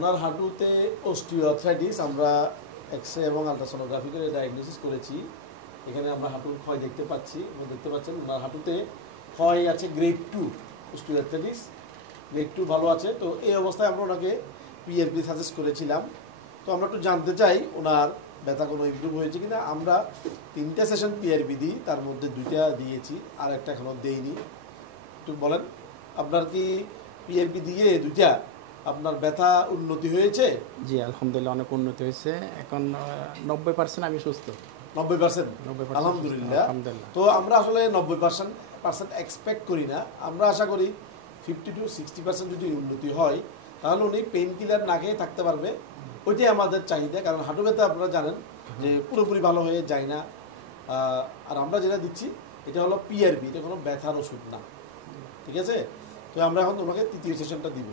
ওনার হাঁটুতে অস্টিওআর্থ্রাইটিস, আমরা এক্সরে এবং আলট্রাসোনোগ্রাফি করে ডায়াগনোসিস করেছি। এখানে আমরা হাঁটুর ক্ষয় দেখতে পাচ্ছি, দেখতে পাচ্ছেন ওনার হাঁটুতে ক্ষয় আছে গ্রেড 2 অস্টিওআর্থ্রাইটিস, গ্রেড 2 ভালো আছে। তো এই অবস্থায় আমরা ওনাকে পিআরপি সাজেস্ট করেছিলাম। তো আমরা একটু জানতে চাই ওনার ব্যথা কোনো ইমপ্রুভ হয়েছে কিনা। আমরা 3টে সেশন পিআরপি দিই, তার মধ্যে 2টা দিয়েছি, আর একটা এখনো দেইনি। একটু বলেন আপনার কি পিআরপি দিয়ে 2টা আপনার ব্যথা উন্নতি হয়েছে? জি আলহামদুলিল্লাহ অনেক উন্নতি হয়েছে, এখন 90% আমি সুস্থ। 90%? 90% আলহামদুলিল্লাহ। তো আমরা আসলে 90% এক্সপেক্ট করি না, আমরা আশা করি 50 to 60% যদি উন্নতি হয় তাহলে উনি পেইন কিলার না খেয়ে থাকতে পারবে। ওইটাই আমাদের চাহিদা, কারণ হাঁটু ব্যথা আপনারা জানেন যে পুরোপুরি ভালো হয়ে যায় না। আর আমরা যেটা দিচ্ছি এটা হলো পিআরপি, এটা কোনো ব্যথার ওষুধ না, ঠিক আছে? তো আমরা এখন ওনাকে 3য় সেশনটা দিব।